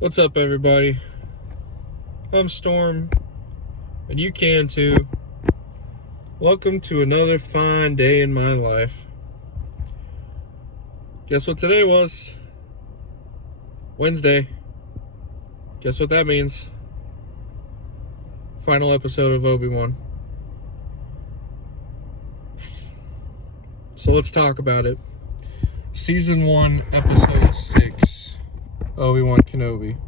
What's up, everybody? I'm Storm, and you can too. Welcome to another fine day in my life. Guess what today was? Wednesday. Guess what that means? Final episode of Obi Wan. So let's talk about it. Season 1, Episode 6, Obi Wan Kenobi.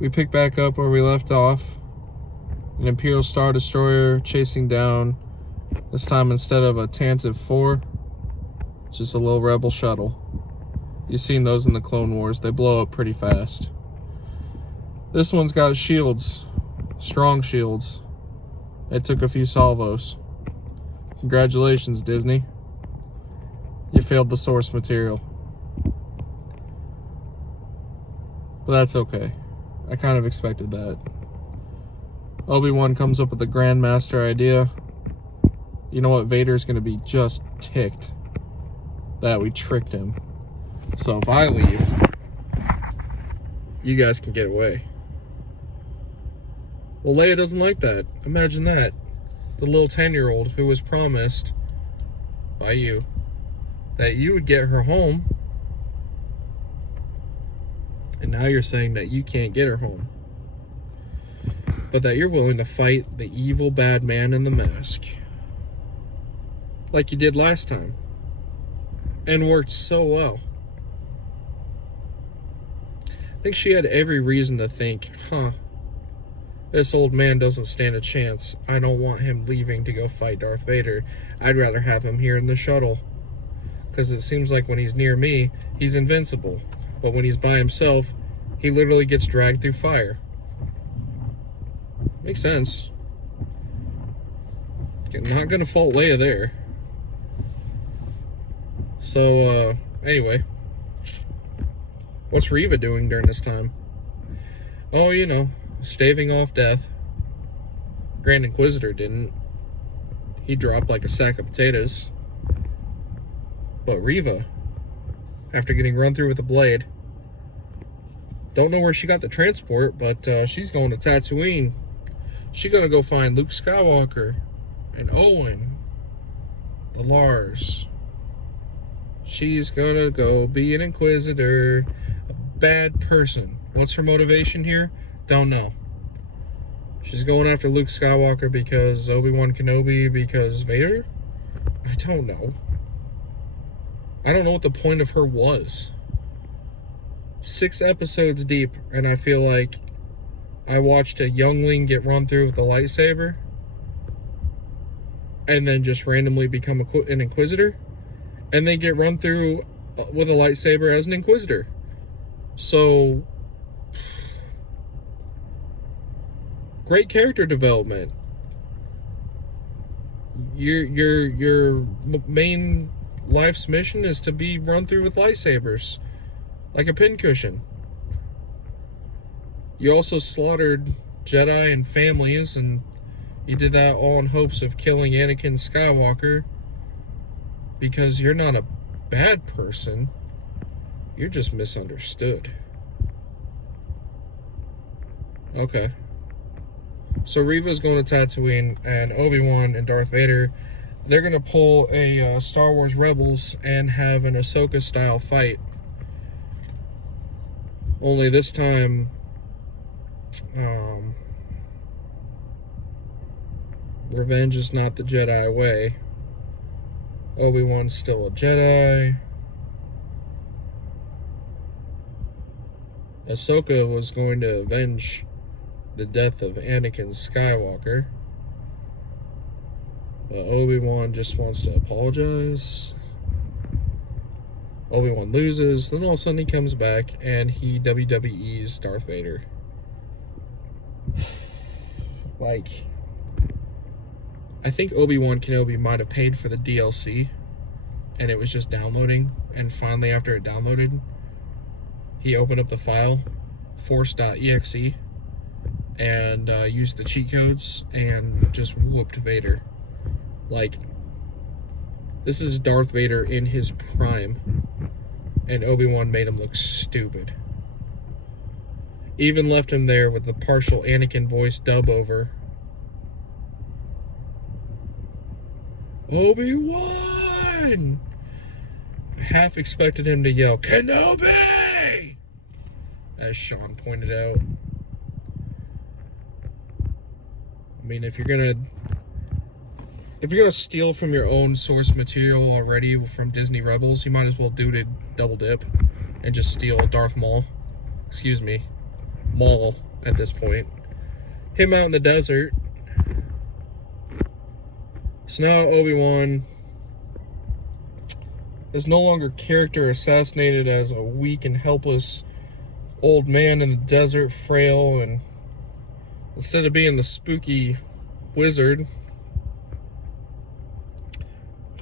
We pick back up where we left off. An Imperial Star Destroyer chasing down, this time instead of a Tantive 4, it's just a little Rebel shuttle. You've seen those in the Clone Wars. They blow up pretty fast. This one's got shields. Strong shields. It took a few salvos. Congratulations, Disney. You failed the source material. But that's okay. I kind of expected that. Obi-Wan comes up with the Grandmaster idea. You know what? Vader's going to be just ticked that we tricked him. So if I leave, you guys can get away. Well, Leia doesn't like that. Imagine that. The little 10-year-old who was promised by you that you would get her home. And now you're saying that you can't get her home. But that you're willing to fight the evil bad man in the mask. Like you did last time. And worked so well. I think she had every reason to think, this old man doesn't stand a chance. I don't want him leaving to go fight Darth Vader. I'd rather have him here in the shuttle. Because it seems like when he's near me, he's invincible. But when he's by himself, he literally gets dragged through fire. Makes sense. Not gonna fault Leia there. So, anyway. What's Reva doing during this time? Oh, you know, staving off death. Grand Inquisitor didn't. He dropped like a sack of potatoes. But Reva, after getting run through with a blade, don't know where she got the transport, but she's going to Tatooine. She's going to go find Luke Skywalker and Owen, the Lars. She's going to go be an Inquisitor, a bad person. What's her motivation here? Don't know. She's going after Luke Skywalker because Obi-Wan Kenobi, because Vader? I don't know. I don't know what the point of her was. 6 episodes deep, and I feel like I watched a youngling get run through with a lightsaber and then just randomly become an Inquisitor and then get run through with a lightsaber as an Inquisitor. So, great character development. Your main life's mission is to be run through with lightsabers like a pincushion. You also slaughtered Jedi and families, and you did that all in hopes of killing Anakin Skywalker because you're not a bad person. You're just misunderstood. Okay. So Reva's going to Tatooine, and Obi-Wan and Darth Vader, they're going to pull a Star Wars Rebels and have an Ahsoka-style fight. Only this time, revenge is not the Jedi way. Obi-Wan's still a Jedi. Ahsoka was going to avenge the death of Anakin Skywalker. But Obi-Wan just wants to apologize. Obi-Wan loses. Then all of a sudden he comes back and he WWE's Darth Vader. Like, I think Obi-Wan Kenobi might have paid for the DLC and it was just downloading. And finally, after it downloaded, he opened up the file, force.exe, and used the cheat codes and just whooped Vader. Like, this is Darth Vader in his prime. and Obi-Wan made him look stupid. Even left him there with the partial Anakin voice dub over. Obi-Wan! Half expected him to yell, Kenobi! As Sean pointed out. I mean, if you're gonna steal from your own source material already from Disney Rebels, you might as well do it double dip and just steal Darth Maul. Excuse me. Maul at this point. Him out in the desert. So now Obi-Wan is no longer character assassinated as a weak and helpless old man in the desert, frail, and instead of being the spooky wizard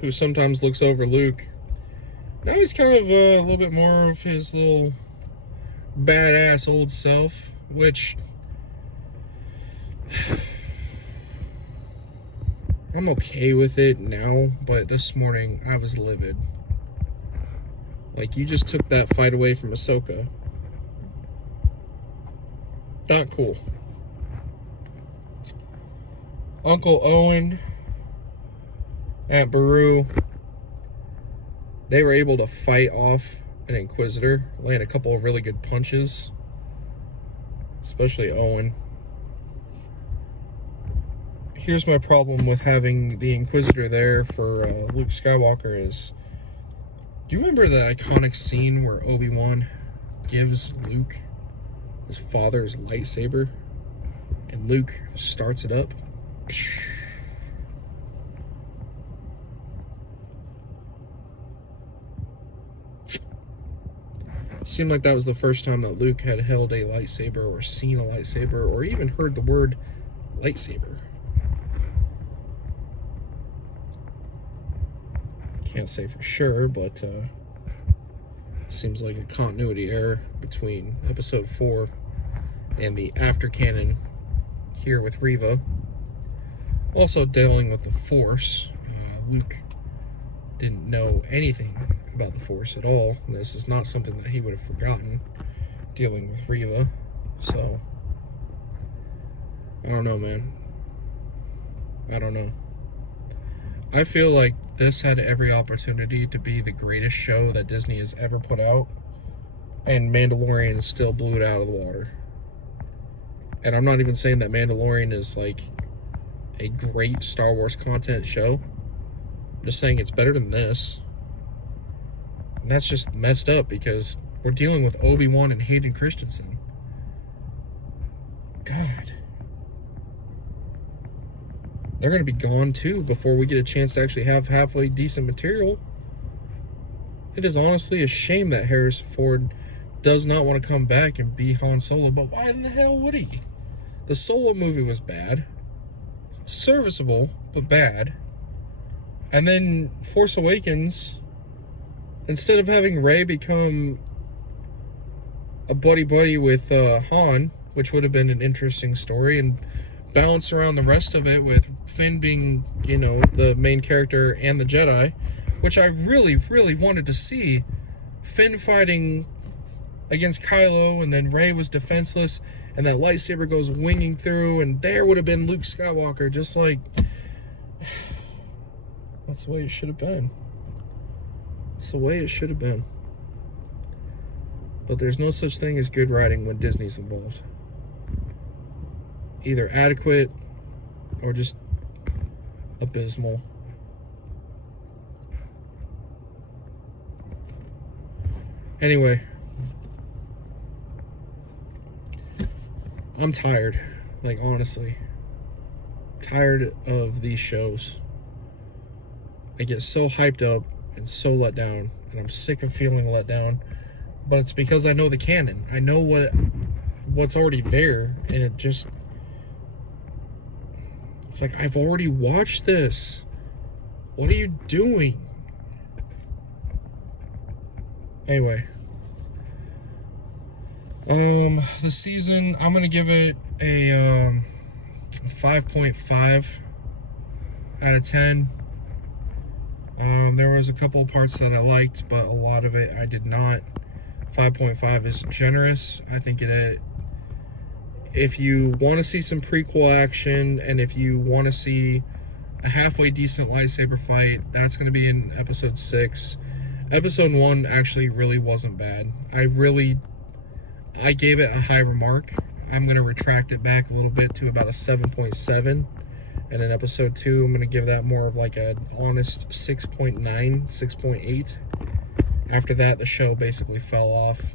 who sometimes looks over Luke, now he's kind of a little bit more of his little badass old self, which I'm okay with it now, but this morning I was livid. Like, you just took that fight away from Ahsoka. Not cool. Uncle Owen, Aunt Beru, they were able to fight off an Inquisitor, land a couple of really good punches, especially Owen. Here's my problem with having the Inquisitor there for Luke Skywalker is, do you remember the iconic scene where Obi-Wan gives Luke his father's lightsaber and Luke starts it up? Seemed like that was the first time that Luke had held a lightsaber or seen a lightsaber or even heard the word lightsaber. Can't say for sure, but seems like a continuity error between episode 4 and the after canon here with Reva. Also dealing with the Force. Luke didn't know anything about the Force at all. This is not something that he would have forgotten dealing with Reva. So I don't know, man. I don't know. I feel like this had every opportunity to be the greatest show that Disney has ever put out, and Mandalorian still blew it out of the water. And I'm not even saying that Mandalorian is like a great Star Wars content show. I'm just saying it's better than this. And that's just messed up because we're dealing with Obi Wan and Hayden Christensen. God. They're going to be gone too before we get a chance to actually have halfway decent material. It is honestly a shame that Harrison Ford does not want to come back and be Han Solo, but why in the hell would he? The Solo movie was bad. Serviceable, but bad. And then Force Awakens, instead of having Rey become a buddy-buddy with Han, which would have been an interesting story, and balance around the rest of it with Finn being, you know, the main character and the Jedi, which I really, really wanted to see. Finn fighting against Kylo, and then Rey was defenseless, and that lightsaber goes winging through, and there would have been Luke Skywalker, just like... That's the way it should have been. It's the way it should have been. But there's no such thing as good writing when Disney's involved. Either adequate or just abysmal. Anyway, I'm tired. Like, honestly. Tired of these shows. I get so hyped up and so let down, and I'm sick of feeling let down. But it's because I know the canon. I know what's already there, and it just... It's like, I've already watched this. What are you doing? Anyway. The season, I'm going to give it a 5.5 out of 10. There was a couple of parts that I liked, but a lot of it I did not. 5.5 is generous. I think if you want to see some prequel action, and if you want to see a halfway decent lightsaber fight, that's going to be in episode 6. Episode 1 actually really wasn't bad. I gave it a high remark. I'm going to retract it back a little bit to about a 7.7. And in episode 2, I'm going to give that more of like an honest 6.9, 6.8. After that, the show basically fell off.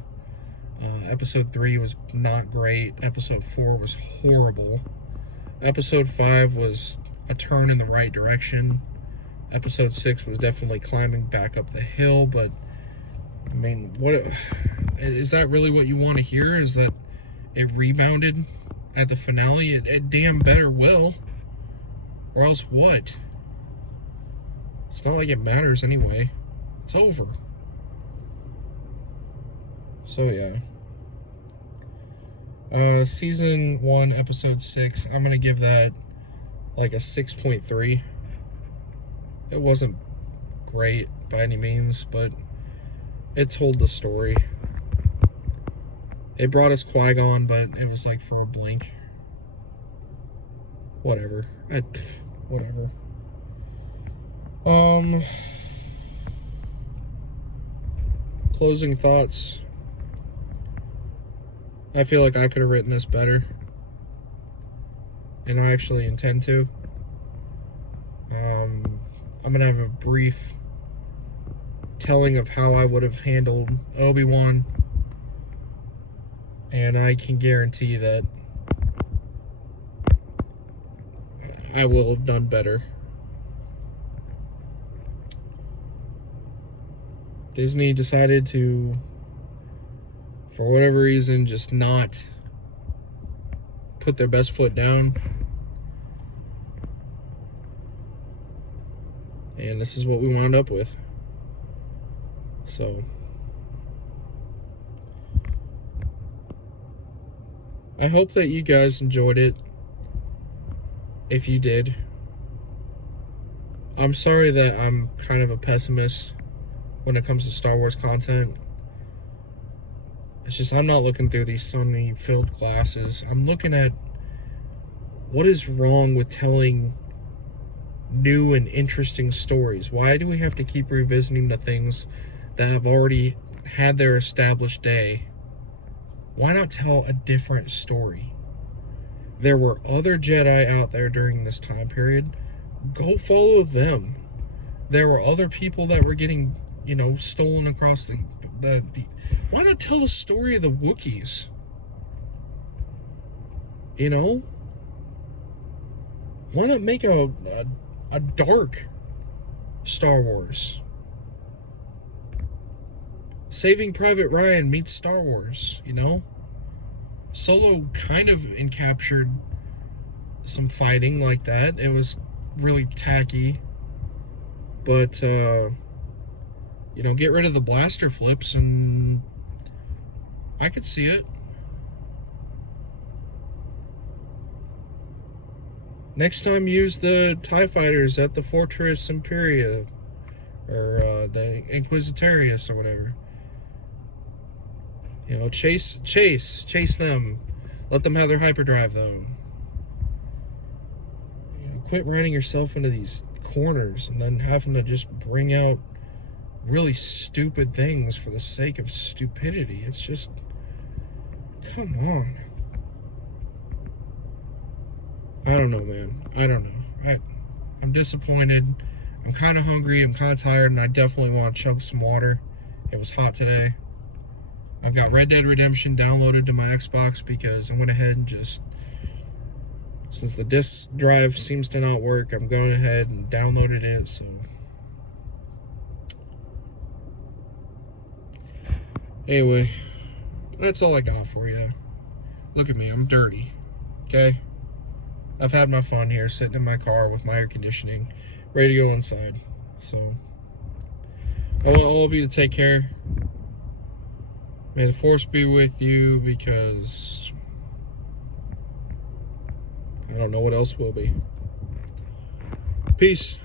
Episode 3 was not great. Episode 4 was horrible. Episode 5 was a turn in the right direction. Episode 6 was definitely climbing back up the hill, but I mean, what is that really what you want to hear? Is that it rebounded at the finale? It damn better will. Or else what? It's not like it matters anyway. It's over. So yeah. Season 1, episode 6, I'm gonna give that like a 6.3. It wasn't great by any means, but it told the story. It brought us Qui-Gon, but it was like for a blink. Whatever. Whatever. Closing thoughts. I feel like I could have written this better. And I actually intend to. I'm going to have a brief telling of how I would have handled Obi Wan. And I can guarantee that I will have done better. Disney decided to, for whatever reason, just not put their best foot down. And this is what we wound up with. So I hope that you guys enjoyed it. If you did, I'm sorry that I'm kind of a pessimist when it comes to Star Wars content. It's just I'm not looking through these sunny-filled glasses. I'm looking at what is wrong with telling new and interesting stories. Why do we have to keep revisiting the things that have already had their established day? Why not tell a different story? There were other Jedi out there during this time period. Go follow them. There were other people that were getting, stolen across the why not tell the story of the Wookiees? Why not make a dark Star Wars? Saving Private Ryan meets Star Wars, Solo kind of encaptured some fighting like that. It was really tacky. But, get rid of the blaster flips and I could see it. Next time, use the TIE fighters at the Fortress Imperia or the Inquisitorius or whatever. Chase them. Let them have their hyperdrive, though. Quit writing yourself into these corners and then having to just bring out really stupid things for the sake of stupidity. It's just, come on. I don't know, man. I don't know. I'm disappointed. I'm kind of hungry. I'm kind of tired, and I definitely want to chug some water. It was hot today. I've got Red Dead Redemption downloaded to my Xbox because I went ahead and just, since the disk drive seems to not work, I'm going ahead and downloaded it, so. Anyway, that's all I got for you. Look at me, I'm dirty, okay? I've had my fun here, sitting in my car with my air conditioning, ready to go inside, so. I want all of you to take care. May the Force be with you, because I don't know what else will be. Peace.